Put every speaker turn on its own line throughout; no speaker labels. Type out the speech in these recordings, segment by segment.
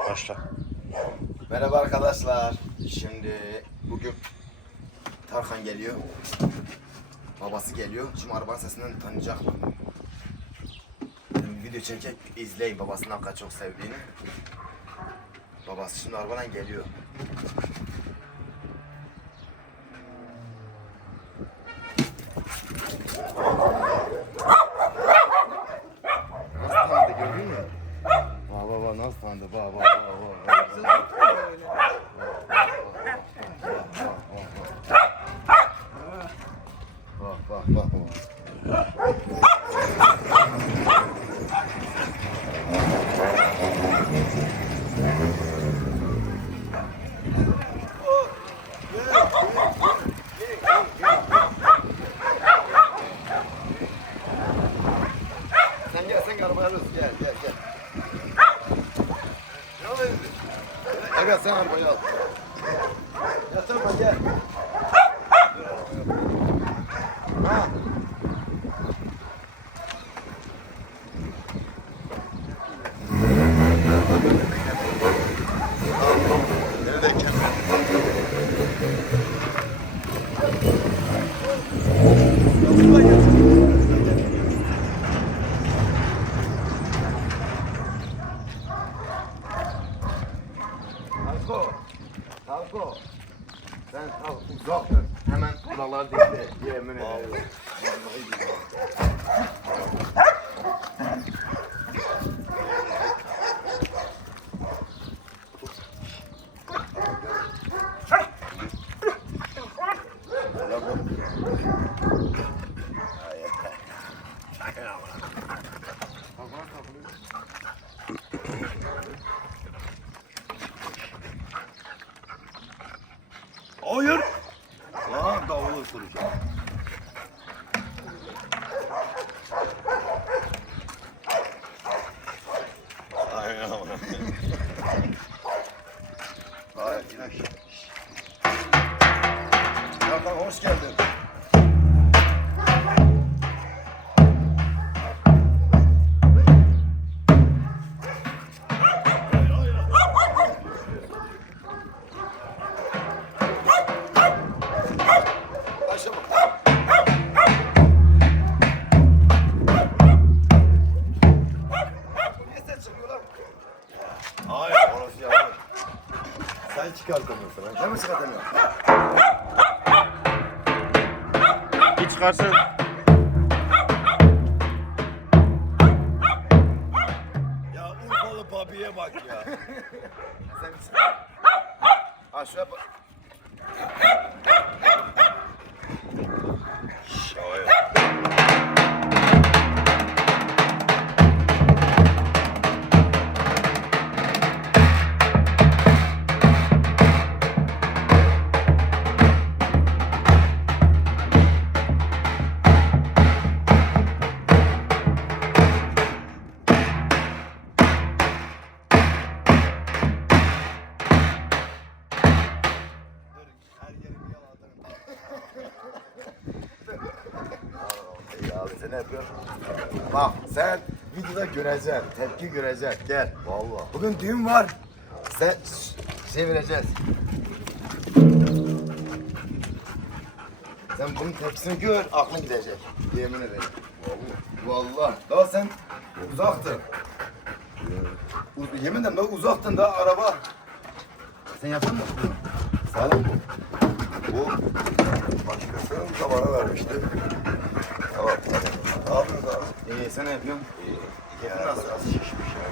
Başla.
Merhaba arkadaşlar. Şimdi bugün Tarkan geliyor. Babası geliyor. Şimdi arabanın sesinden tanıyacaklar. Video çekecek, izleyin babasının ne kadar çok sevdiğini. Babası şimdi arabadan geliyor. Nasıl tanıdı, gördün mü? Baba nasıl tanıdı? Baba. Bak. Sen gel arabaya alıyorsun. Gel. Ne oluyor? Evet sen arabayı al. Yatırma gel. Ha. Neredeyken? Talko. Sen uzak dur. Hemen kulaklar dikti. Yemin ederim. Vallahi billahi.
Hayır. Lan davulu ısıracağım. Aynen ama. Hayır yine aşağı.
Tarkan hoş geldin.
Hayır orası yalan.
Sen çıkartamıyorsun. Ben mi çıkartamıyorum?
Bir çıkarsın.
Ya Urfalı papiye bak ya.
Sen çıkar. Ha şuraya bak.
Şahit.
Her yerimi yaladın.
Ya abi sen ne yapıyorsun? Bak sen videoda göreceksin, tepki göreceksin. Gel.
Vallahi.
Bugün düğün var. Sen şey vereceğiz. Sen bunun tepkisini gör, aklın gidecek. Yemin ederim. Vallahi. Daha sen uzaktın. Yemin ederim daha uzaktın daha araba. Sen yaptın mı? Sağlam bu.
Bu başkasının da bana vermişti. Tamam. Ne yapıyorsun abi?
İyi sen ne yapıyorsun?
Ya biraz şişmiş ya.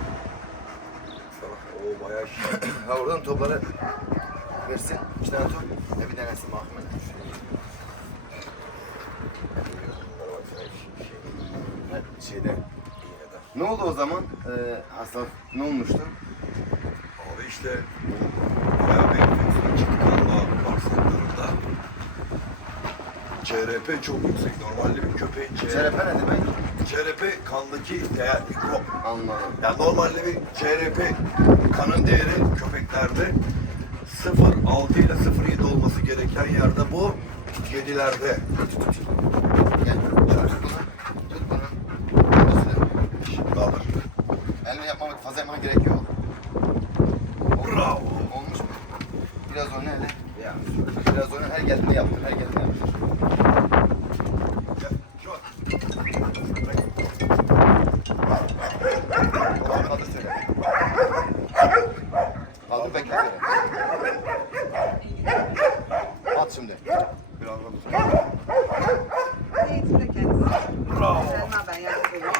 O bayağı şişmiş.
Ha oradan topları versin. 2 tane top. Bir denesin bakayım. Şeyde. Ne oldu o zaman? Hasan ne olmuştu?
Abi işte bu bayağı bir enfeksiyon çıktı kanlı bağırsaklarında. CRP çok yüksek. Normalde bir köpeğin
CRP ne demek?
CRP kandaki değer mikrop.
Anladım.
Yani normalde bir CRP kanın değeri köpeklerde 0.6 ile 0.7 olması gereken yerde bu 7'lerde.
Gel. Tut bunu. Tut bunu. Nasıl?
Kaldır.
Elini yapmamak fazla yapmana gerek yok. Biraz oyna hele. Ya. Biraz oyna. Her geldiğinde yaptın. Her geldiğinde yaptın. Kaldır söyle. Kaldır bekle söyle. At şimdi.
Birazdan
Eğitimde kendisi.
Bravo.
Selma ben yardımcı olayım.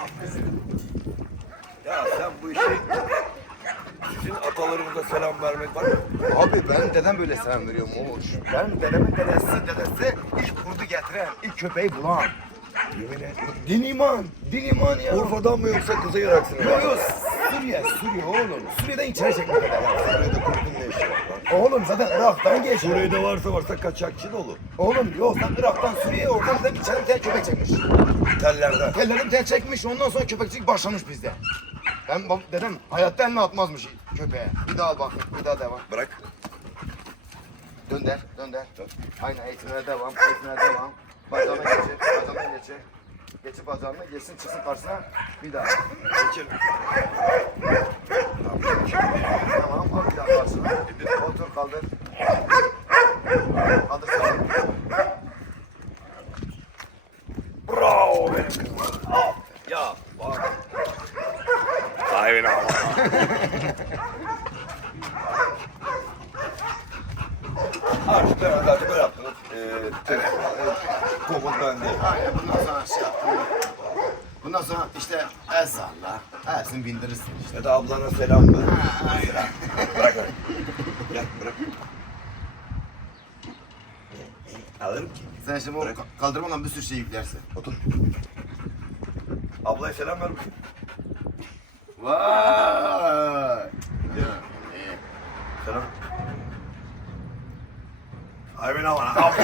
Ya sen bu işi sizin atalarımıza selam vermek var mı?
Abi ben dedem böyle selam veriyorum Oğuz. Ben dedemin dedesi ilk kurdu getiren, ilk köpeği bulan.
Yemin et.
Din iman ya.
Urfa'dan mı yoksa Kuzey Irak'sın?
Yok, Suriye oğlum. Suriye'den içeri çekmek dedem.
Suriye'de kurdun ne işi var lan?
Oğlum zaten Irak'tan geç.
Suriye'de varsa kaçakçı da olur.
Oğlum yok sen Irak'tan Suriye'ye oradan dedem içeri bir tane köpek çekmiş.
Tellerden.
Tellerim tel çekmiş ondan sonra köpekçilik başlamış bizde. Dedem hayatta eline atmazmış köpeğe. Bir daha bak, bir daha devam.
Bırak.
Dönder. Aynen eğitimlere devam. Bacağına geçir. Geçip bacağına geçsin çıksın karşısına. Bir daha.
Geçelim.
Tamam al bir daha karşısına. Otur kaldır. Kaldır kaldır.
Bravo benim kızım. Al. Ya bak. Sahibine al. Artık ben zaten böyle yaptınız. Komut bende.
Aynen bundan sonra şey yap. Bundan sonra işte el salla. Ersin bindirirsin işte.
Ya da ablana selam ver.
Aynen.
Bırak onu. Gel bırak. Alırım ki.
Sen şimdi o kaldırmadan bir sürü şey yüklersin.
Otur. Ablaya selam ver bakayım.
Vay. Ya, iyi.
Selam. Ay beni aman. Ne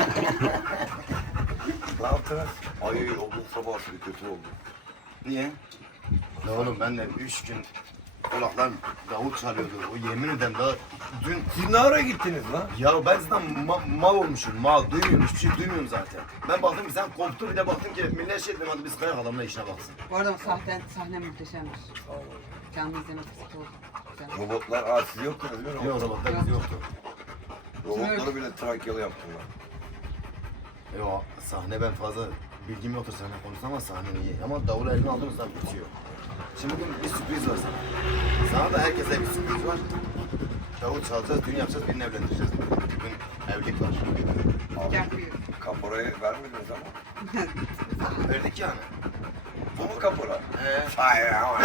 yaptınız? Ay oğlum sabah bir kötü oldu.
Niye? Ne oğlum ben de 3 gün kulaklarım davul çalıyordu. O yemin ederim daha dün...
Siz ne ara gittiniz lan?
Ya ben zaten mal olmuşum, mal. Duymuyorum, hiçbir şey duymuyorum zaten. Ben baktım ki sen koptu, bir de baktım ki millet şey dedim hadi biz kayak adamla işine baksın.
Bu arada sahne muhteşemmiş. Canlı izleme fırsatı oldu. Güzel.
Robotlar siz yoktunuz değil mi?
Yok robotlar biz yoktu.
Robotları bile Trakyalı yaptım ben.
Yok sahne ben fazla bilgim yoktur sahne konusunda ama sahne iyi. Ama davul elini aldığımız zaman bitiyor. Şimdi bugün bir sürpriz var sana. Sana da herkese bir sürpriz var. Davul çalacağız, düğün yapacağız, birini evlendireceğiz. Bugün evlilik var.
Yapıyor.
Kaporayı vermediniz ama.
Verdik yani.
Bu mu kapora?
Hayır ama.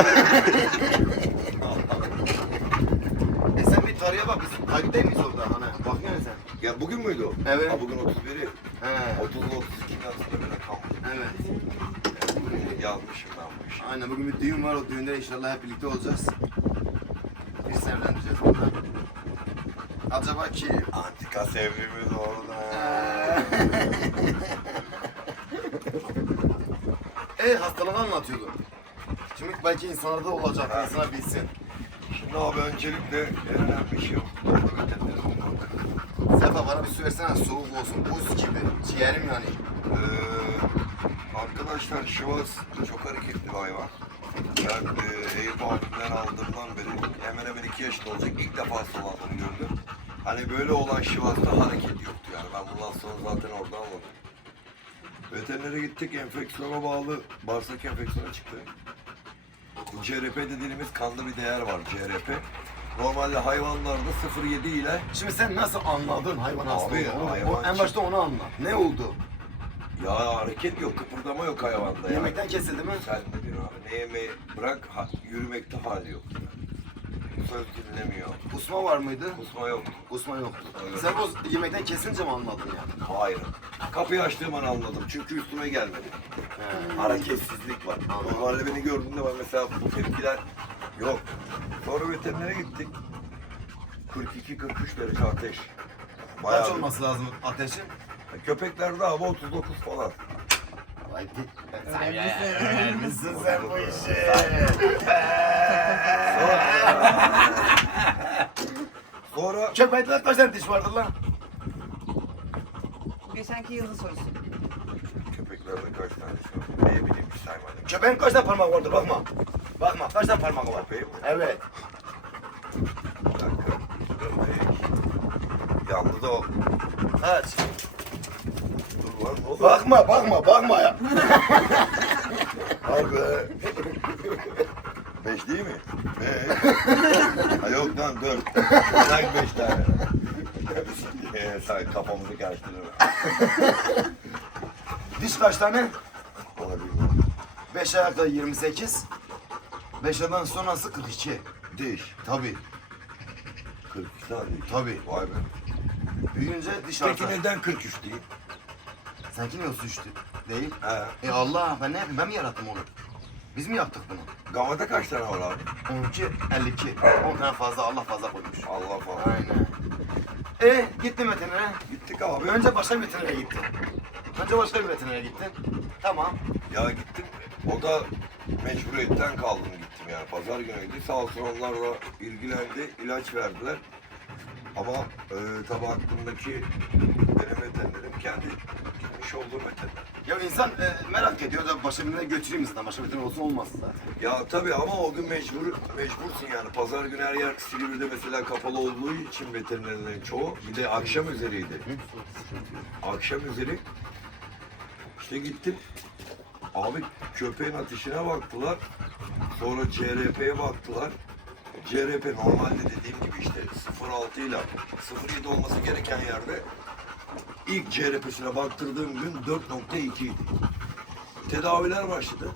Sen bir tarihe bak, biz takipte miyiz orada hani? Bakıyorsun sen.
Ya bugün müydü o?
Evet.
Ha, bugün 31'i.
He.
30'lu 32'den sonra böyle kalmış.
Evet.
Yazmışım ben bu işi.
Aynen bugün bir düğün var, o düğünde inşallah hep birlikte olacağız. Birisi evlendireceğiz burada. Acaba kim?
Antika sevdiğimiz orada.
Hastalığı anlatıyordu. Şimdi belki insanlarda olacak, insana bilsin.
Şimdi abi öncelikle en önemli şey yok. Doğru veterinerim olmak.
Sefa bana bir su versene, soğuk olsun, buz gibi. Ciğerim yani.
Arkadaşlar Şivas çok hareketli bir hayvan. Ben Eyüp abimden aldığımdan beri hemen hemen 2 yaşında olacak ilk defa sallandığını gördüm. Hani böyle olan Şivas'ta hareket yoktu yani. Ben bundan sonra zaten orada anladım. Veterinere gittik, enfeksiyona bağlı bağırsak enfeksiyonu çıktı. CRP dediğimiz kanda bir değer var CRP. Normalde hayvanlarda 0,7 ile
Şimdi sen nasıl anladın hayvan
Abi,
hastalığını?
hayvan
En başta onu anla. Ne oldu?
ya hareket yok, kıpırdama yok hayvanda ya.
Yemekten kesildi mi?
Sen ne diyorsun abi? Ne yemeği bırak, yürümekte hali yok. Söz dinlemiyor.
Kusma var mıydı?
Kusma yok.
Kusma yoktu.
Evet.
Sen o yemekten kesince mi anladın yani?
Hayır. Kapıyı açtığım an anladım. Çünkü üstüme gelmedi. Hareketsizlik var. Normalde beni gördüğünde ben mesela bu tepkiler yok. Sonra veterinere gittik. 42-43 derece ateş.
Kaç
bir-
olması lazım ateşin?
Köpeklerde abi 39 falan.
Vay
Öğrenmişsin.
misin sen bu işi?
Sonra
Köpekler kaç tane diş vardır lan?
Geçenki yılın sorusu.
köpeklerde kaç tane şey var? Ne bileyim bir saymadım.
Köpeğin kaç tane parmağı vardır bakma. Bakma kaç tane parmağı var?
Köpeği mi?
Evet.
Bir dakika. Köpek. Yalnız o.
Aç.
Dur lan ne oldu?
Bakma ya.
Harbi. 5 değil mi? 5. Ha yok lan 4. Neden 5 tane? Sen kafamızı karıştırırım.
Diş kaç tane?
Ona bilmiyorum.
5 ayakta 28. 5 aydan sonrası 42.
Diş.
Tabii.
42 tane diş.
Tabii.
Vay be.
Büyüyünce diş
Peki
artar.
neden 43 değil?
Sanki ne 33'tü? Değil.
He.
Allah ben ne yapayım? Ben mi yarattım onu? Biz mi yaptık bunu?
Gamada kaç tane var abi?
12, 52. 10 tane fazla Allah fazla koymuş.
Allah falan.
Aynen. Gittim veterinere.
Gittik abi.
Önce başka bir veterinere gittim. Önce başka bir veterinere gittim. Tamam.
Ya gittim. O da mecburiyetten kaldım gittim yani. Pazar günüydü. Sağ olsun onlarla ilgilendi. İlaç verdiler. Ama tabi aklımdaki benim veterinerim kendi gitmiş olduğum veteriner.
Ya insan merak ediyor da başka birine götüreyim zaten. Başka veteriner olsun olmaz zaten.
Ya tabii ama o gün mecbursun yani. Pazar günü her yer Silivri'de mesela kapalı olduğu için veterinerlerin çoğu. Bir de akşam üzeriydi. Akşam üzeri işte gittim. Abi köpeğin ateşine baktılar. Sonra CRP'ye baktılar. CRP normalde dediğim gibi işte 0.6 ile 0.7 olması gereken yerde ilk CRP'sine baktırdığım gün 4.2 idi. Tedaviler başladı.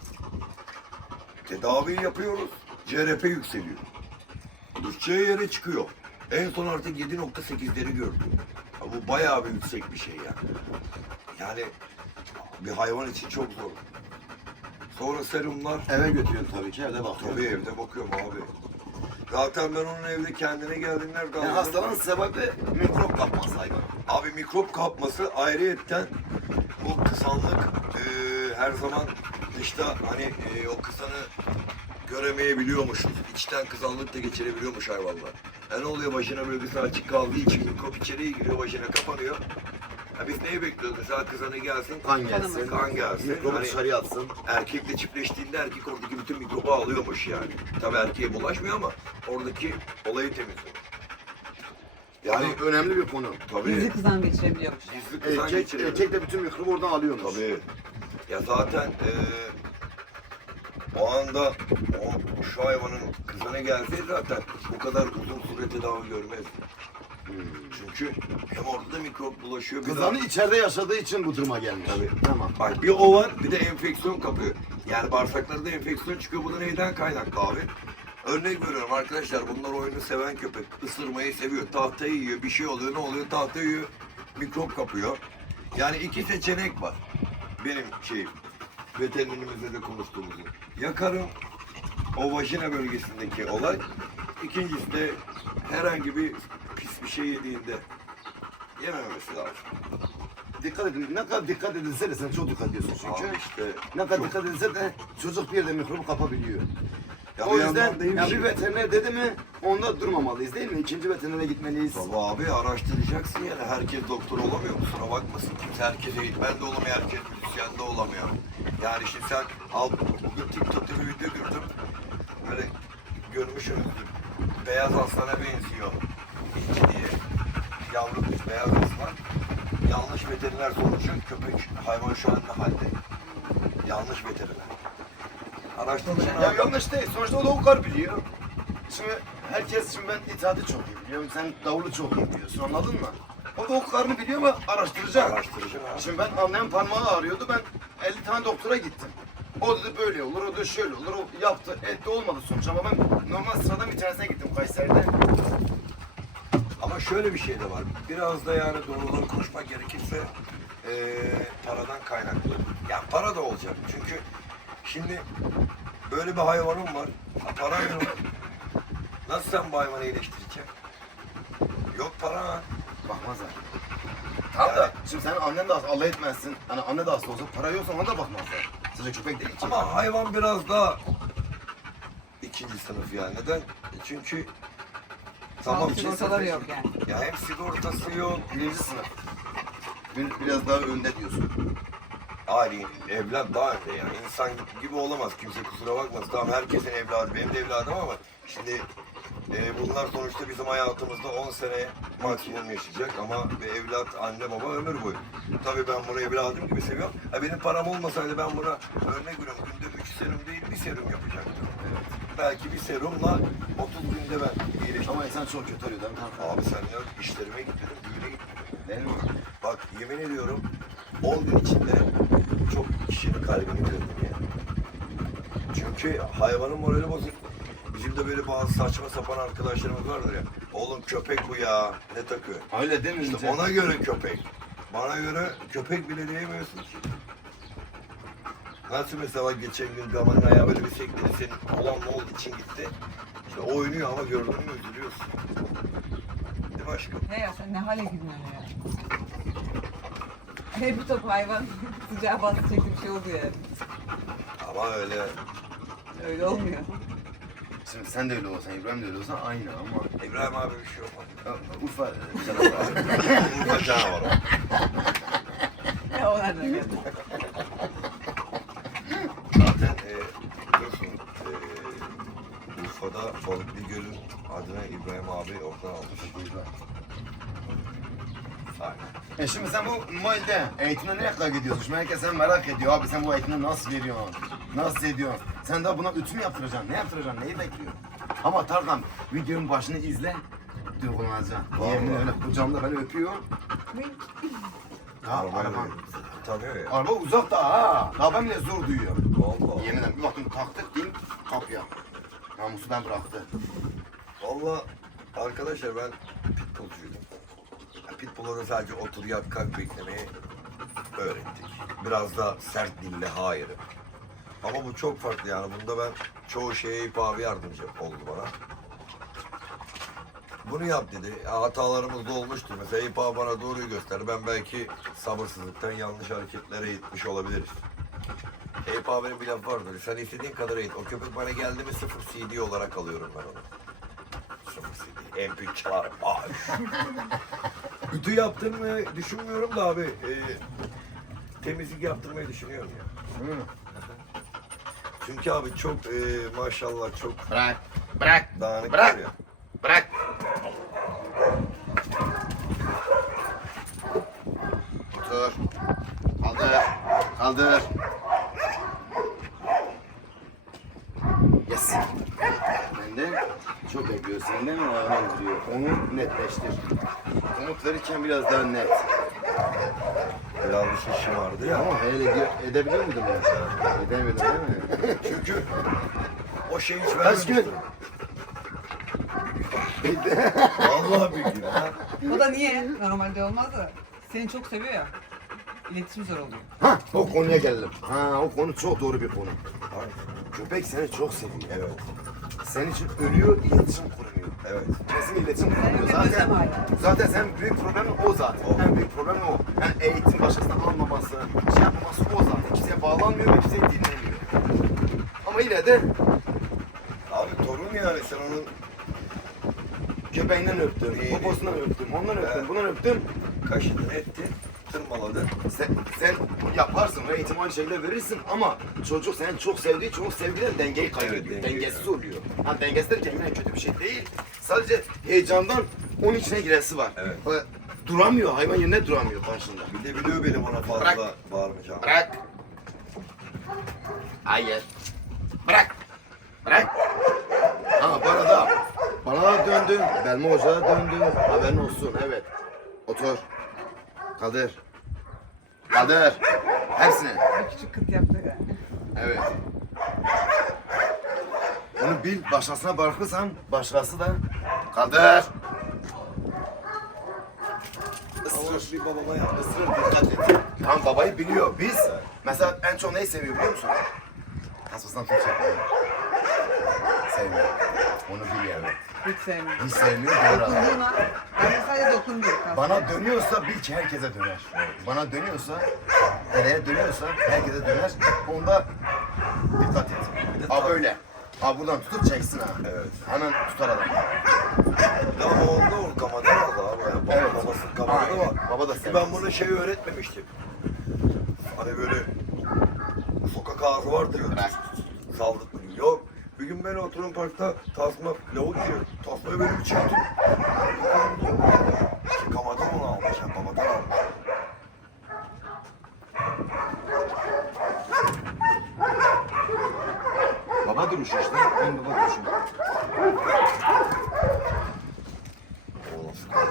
Tedaviyi yapıyoruz. CRP yükseliyor. Düşeceği yere çıkıyor. En son artık 7.8'leri gördüm. Ya bu bayağı bir yüksek bir şey yani. Yani bir hayvan için çok zor. Sonra serumlar.
Eve götürüyorsun tabii ki evde bakıyorsun.
Tabii evde bakıyorum abi. Zaten ben onun evde kendine geldiğinde nerede
Yani
aldım?
hastalığın sebebi mikrop kapması hayvan.
Abi mikrop kapması ayrıyetten bu kısanlık her zaman dışta hani o kısanı göremeyebiliyormuşuz. İçten kızanlık da geçirebiliyormuş hayvanlar. Ne oluyor vajina bölgesi açık kaldığı için mikrop içeriye giriyor, vajina kapanıyor. Ya biz neyi bekliyoruz? Mesela kızanı gelsin,
Kan gelsin.
kan gelsin.
Mikrobu
Hani
dışarıya atsın.
erkekle çiftleştiğinde erkek oradaki bütün mikrobu alıyormuş yani. Tabii erkeğe bulaşmıyor ama oradaki olayı temizliyor. Yani
Yani önemli bir konu.
tabii
Gizli kızan geçirebiliyormuş.
gizli kızan
Erkek,
geçiriyor.
erkek de bütün mikrobu oradan alıyormuş.
Tabii. Ya zaten o anda şu hayvanın kızana gelseydi zaten bu kadar uzun süre tedavi görmezdi. Çünkü hem orada da mikrop bulaşıyor. bir
Kızanı
daha-
içeride yaşadığı için bu duruma gelmiş.
Tabii.
Tamam.
Bak bir o var bir de enfeksiyon kapıyor. Yani bağırsaklarında enfeksiyon çıkıyor. Bu da neyden kaynaklı abi? Örnek veriyorum arkadaşlar bunlar oyunu seven köpek. Isırmayı seviyor. Tahtayı yiyor. Bir şey oluyor. Ne oluyor? Tahtayı yiyor. Mikrop kapıyor. Yani iki seçenek var. Benim veterinerimizle de konuştuğumuz gibi. Ya karın o vajina bölgesindeki olay. İkincisi de herhangi bir pis bir şey yediğinde yememesi lazım.
Dikkat edin. Ne kadar dikkat edilse de sen çok dikkat ediyorsun çünkü.
Abi işte
Ne kadar dikkat edilse de çocuk bir yerde mikrobu kapabiliyor.
Ya
O
bir
yüzden
yandan değil
ya
mi?
bir veteriner dedi mi onda durmamalıyız değil mi? İkinci veterinere gitmeliyiz.
Baba abi araştıracaksın yani herkes doktor olamıyor kusura bakmasın kimse herkese ben de olamıyor herkes müzisyen de olamıyor. Yani şimdi sen al bugün TikTok'ta bir video gördüm böyle görmüşsünüzdür beyaz aslana benziyor İnci diye yavru bir beyaz aslan yanlış veteriner sonucu köpek hayvan şu an ne halde yanlış veteriner. Araştıracaksın
Ya
abi.
yanlış değil. Sonuçta o da o kadar biliyor. Şimdi şimdi ben itaatı çok iyi biliyorum. Sen davulu çok iyi biliyorsun. Anladın mı? O da o kadarını biliyor ama araştıracak.
Araştıracaksın abi.
Şimdi ben annem parmağı ağrıyordu. Ben 50 tane doktora gittim. O dedi böyle olur, o da şöyle olur. O yaptı, etti olmadı sonuç ama ben normal sıradan bir tanesine gittim Kayseri'de.
Ama şöyle bir şey de var. Biraz da yani doğruları konuşmak gerekirse paradan kaynaklı. Yani para da olacak. Çünkü şimdi böyle bir hayvanın var. Paran yok. Nasıl sen bu hayvanı iyileştireceksin? Yok para.
Bakmazlar. Tamam da şimdi senin annen de Allah etmezsin. Hani anne de hasta olsa para yoksa ona da bakmazlar. Sadece köpek değil.
Ama hayvan biraz daha ikinci sınıf yani. Neden? Çünkü
Sağlık
cinsel
sigortaları
seçim.
yok yani.
Ya hem sigortası yok.
Birinci sınıf. Biraz daha önde diyorsun.
Ali evlat daha önde yani insan gibi olamaz kimse kusura bakmasın tamam herkesin evladı benim de evladım ama şimdi Bunlar sonuçta bizim hayatımızda 10 sene maksimum yaşayacak ama bir evlat, anne baba ömür boyu. Tabii ben bunu evladım gibi seviyorum. Benim param olmasaydı ben buna örnek veriyorum günde 3 serum değil bir serum yapacaktım. Belki bir serumla 30 günde ben iyileştim.
Ama insan çok kötü oluyor değil mi kanka?
Abi sen ne işlerime gitmedim, düğüne gitmedim.
Değil mi?
Bak yemin ediyorum 10 gün içinde çok kişinin kalbini kırdım yani. Çünkü hayvanın morali bozuk. Bizim de böyle bazı saçma sapan arkadaşlarımız vardır ya. Oğlum köpek bu ya. Ne takıyor?
Öyle değil mi?
İşte ona göre köpek. Bana göre köpek bile diyemiyorsun ki. Nasıl mesela geçen gün Gaman'ın ayağı böyle bir sektirdi senin olan ne oldu için gitti. İşte oynuyor ama gördün mü üzülüyorsun. Değil mi aşkım?
He ya sen ne hale girdin öyle ya. Hep bir top hayvan sıcağı bastı çekti bir şey oldu yani.
Ama öyle
Öyle olmuyor.
Şimdi sen de öyle olsan, İbrahim de öyle olsan aynı ama...
İbrahim abi bir şey olmadı.
Urfa canavarı.
Urfa canavarı.
Ya o nereden geldi?
Zaten biliyorsun Urfa'da Balıklı Göl'ün adını İbrahim abi oradan almış. Aynen.
Şimdi sen bu Muay'de eğitimine nereye kadar gidiyorsun? Şimdi herkes sen merak ediyor. Abi sen bu eğitimi nasıl veriyorsun? Nasıl ediyorsun? Sen daha buna ütü mü yaptıracaksın? Ne yaptıracaksın? Neyi bekliyorsun? Ama Tarkan videonun başını izle. Duygulanacaksın. Yemin öyle kucağımda beni öpüyor. Ya araba.
Tanıyor ya.
Araba uzakta ha. Daha ben bile zor duyuyor.
Vallahi.
Yemin ederim bir baktım taktık değil kapıya. Namusu ben bıraktı.
Vallahi arkadaşlar ben pitbullcuydum. Pitbull'ları sadece otur yat kalk beklemeyi öğrettik. Biraz da sert dille hayırım. Ama bu çok farklı yani. Bunda ben çoğu şeye Eyüp abi yardımcı oldu bana. Bunu yap dedi. Hatalarımız da olmuştur. Mesela Eyüp abi bana doğruyu gösterdi. Ben belki sabırsızlıktan yanlış hareketlere gitmiş olabiliriz. Eyüp abinin bir lafı vardır. Sen istediğin kadar eğit. O köpek bana geldi mi 0 CD olarak alıyorum ben onu. 0 CD. MP çalarım. Ütü yaptırmayı düşünmüyorum da abi. Temizlik yaptırmayı düşünüyorum ya.
Hı.
Çünkü abi çok maşallah çok
Bırak. Bırak.
dağınık
Bırak.
var ya.
Bırak. Otur. Kaldır. Kaldır. Yes. Benden çok bekliyor. Senden ayağına vuruyor. Onu netleştir. Umut verirken biraz daha net.
Biraz bir şişim vardı ya.
Ama hayal edebiliyor muydun ben? Edemiyordum değil mi?
Çünkü o şeyi hiç
Kaç gün?
vermemiştim. Vallahi bir gün ha.
O da niye? Normalde olmaz da. Seni çok seviyor ya. İletişim zor oluyor.
Ha, o konuya geldim. Ha, o konu çok doğru bir konu.
Aynen.
Köpek seni çok seviyor.
Evet.
Senin için ölüyor, iletişim kurmuyor.
Evet.
Kesin iletişim kurmuyor.
Senin de
Zaten,
gözlem
zaten sen büyük problemin o zaten.
O.
En büyük problemin o. Yani eğitim başkasına almaması, şey yapmaması o zaten. Kimseye bağlanmıyor ve kimseyi dinlemiyor. Ama yine de
Abi torun yani sen onun
köpeğinden öptüm,
İyi.
poposundan öptüm, ondan öptüm,
Evet.
bundan öptüm.
kaşıdın ettin, tırmaladın.
Sen yaparsın, o eğitimi aynı şekilde verirsin ama çocuk seni çok sevdiği için o sevgiden dengeyi kaybediyor.
Evet, dengeyi
Dengesiz oluyor. Ha, dengesiz derken yine kötü bir şey değil. Sadece heyecandan onun içine giresi var.
Evet.
Duramıyor, hayvan yerine duramıyor karşında.
Bir de biliyor benim ona fazla
Bırak.
bağırmayacağım.
Bırak. Hayır. Bırak. Bırak. Ha bana da döndün. Belma Hoca'ya döndün. Haberin olsun, evet. Otur. Kaldır. Kaldır. Hepsini.
Bir küçük kıt yaptı yani.
Evet. Onu bil, başkasına bırakırsan başkası da kaldır.
Ama
Isırır.
bir babama yaptı.
Isırır, dikkat et. Tamam babayı biliyor. Biz mesela en çok neyi seviyor biliyor musun? Hastasından tut çekmeyi. Sevmiyor. Onu bil yani.
Hiç sevmiyorum.
Hiç sevmiyor, doğru adam.
Dokunduğuna, ben sadece dokunmuyor.
Bana dönüyorsa bil ki herkese döner. Bana dönüyorsa, nereye dönüyorsa herkese döner. Onda dikkat et. Aa böyle. Aa buradan tutup çeksin ha.
Evet.
Hemen tutar adam.
Ama onda orkamada vardı abi. Yani
Evet.
babasının kamada var.
Baba da
Ki
sevmez.
ben bunu şey öğretmemiştim. Hani böyle sokak ağzı vardır ya.
Bırak.
Saldık. Yok. Bir gün ben oturuyorum parkta tasma lavuk yiyorum. Tasma Oy benim çektim. Çıkamadım onu almış. Yani babadan almış.
Baba duruşu işte. Ben baba duruşu.
O nasıl kaldı?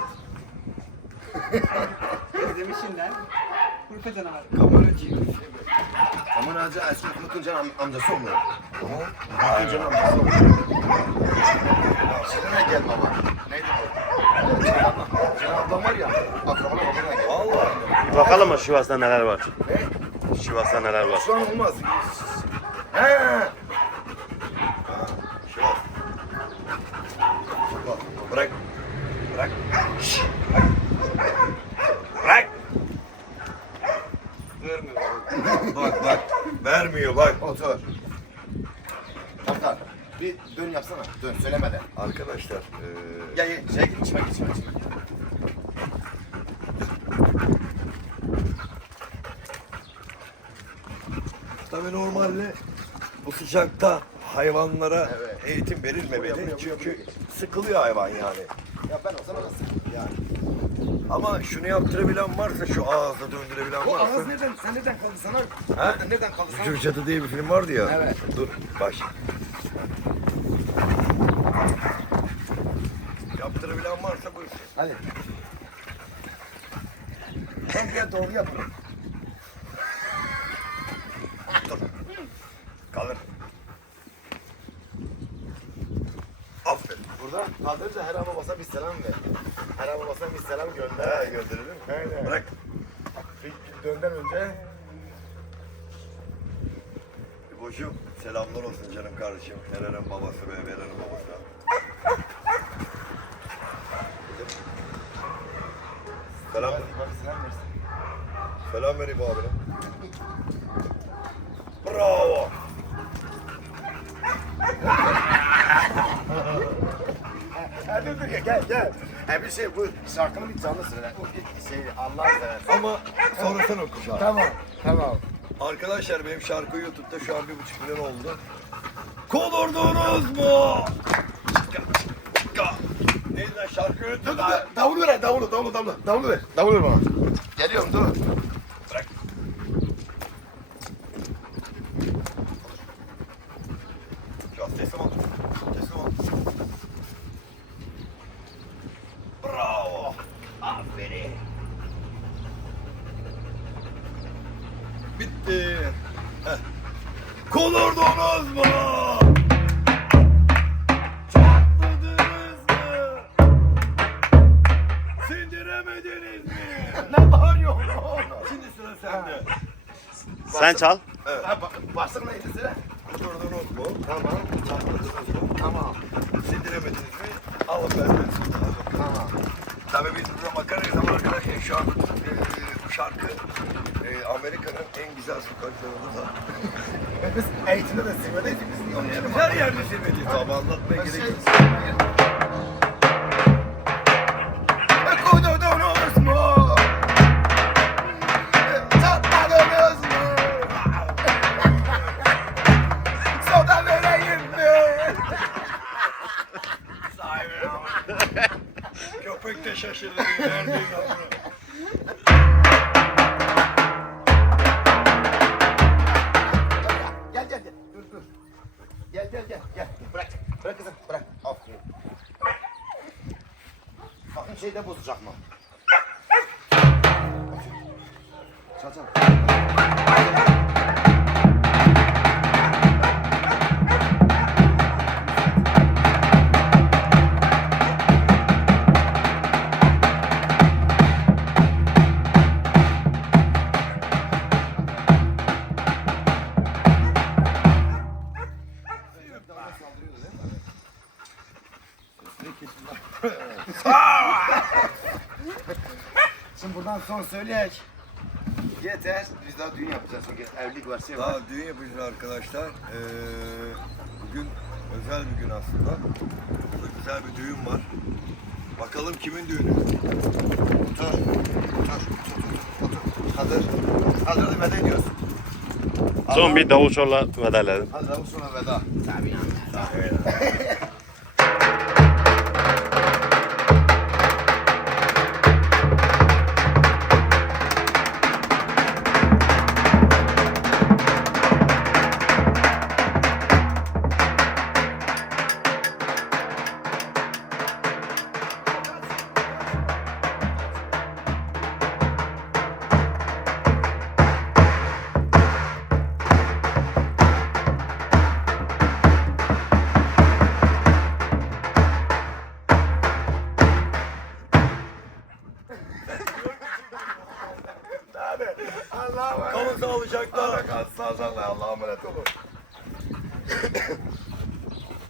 İzlemişinden. Kurpa canavarı.
Kameracıyım.
Aman Hacı eski Mutlucan amcası olmuyor.
Aynen.
Mutlucan amcası olmuyor. Şirine gel baba. Neydi bu? Şirin ablam var ya. Akrabana babana gel.
Allah Allah.
Bir bakalım mı Sivas'ta neler var?
Ne?
Sivas'ta neler var?
Şu an olmaz. He.
Şu an. Bırak. Bırak. Şşş, bırak. Bırak. Vermiyor. Bak bak. Vermiyor bak.
Otur. Kaptan. Bir dön yapsana. Dön söylemeden.
Arkadaşlar.
Gel gel. Şey git içime git içime.
Tabii normalde bu sıcakta hayvanlara
Evet.
eğitim verilmemeli.
Buraya,
Çünkü sıkılıyor hayvan yani.
Ya ben olsam nasıl? Yani.
Ama şunu yaptırabilen varsa, şu ağızda döndürebilen
Bu
varsa.
ağız nereden? Sen nereden kaldı sana?
Ha?
Nereden kaldı sana?
Gücür Çatı diye bir film vardı ya.
Evet.
Dur baş. Yaptırabilen varsa buyursun.
Hadi. Ben bir doğru yap.
Dur. Kalır. Aferin.
Burada kaldırınca her babasına bir selam ver. Her babasına bir selam gönder.
Ha gönderelim.
Aynen.
Bırak.
Bir dönden önce.
Boşum. Selamlar olsun canım kardeşim. Eren'in babası ve Veren'in babası. Selam.
Selam versin.
Selam vereyim abine. Bravo.
Hadi dur ya gel gel. Bir şey bu şarkının bir canlı söyle. Şey Allah seversen.
Ama sonrasını oku şarkı.
Tamam tamam.
Arkadaşlar benim şarkı YouTube'da şu an 1,5 milyon oldu. Kovurdunuz mu? Neydi lan şarkı YouTube'da?
Davulu ver davulu davulu ver. Davulu ver bana. Geliyorum dur.
Bırak. Şu an teslim ol. Teslim ol. Bravo. Aferin. Bitti. Heh. Kovurdunuz mu? Çatladınız mı? Sindiremediniz mi?
Ne bağırıyorsun?
Şimdi sıra sende.
Sen çal.
Başlık neydi söyle?
Kovurdunuz mu?
Tamam.
Çatladınız mı?
Tamam.
Sindiremediniz mi? Alın benden sonra.
Tamam.
Tabii biz burada makarayız ama arkadaşlar şu an bu şarkı Amerika'nın en güzel sokaklarında da.
Biz eğitimde de zirvedeyiz. Biz niye oynayalım?
Her yerde sevmediği tabi anlatmaya gerek yok.
Kudurdunuz mu? Çatladınız mı? Soda vereyim mi?
Sahibi ama. Köpek de şaşırdı. Neredeyiz ama.
Gel gel gel. Dur dur. Gel gel gel gel. Bırak. Bırak kızım. Bırak. Aferin. Bakın şeyde bozacak mı? Çal çal. Şimdi buradan son söyleyek. Yeter. Biz daha düğün yapacağız çünkü evlilik var şey var.
Daha düğün yapacağız arkadaşlar. Bugün özel bir gün aslında. Burada güzel bir düğün var. Bakalım kimin düğünü?
Otur. Hazır. Hazır da veda ediyoruz.
Son bir davulçorla veda edelim.
Hadi davul sonra veda. Tabii.
Evet. sağlıcakla.
Allah'a emanet olun.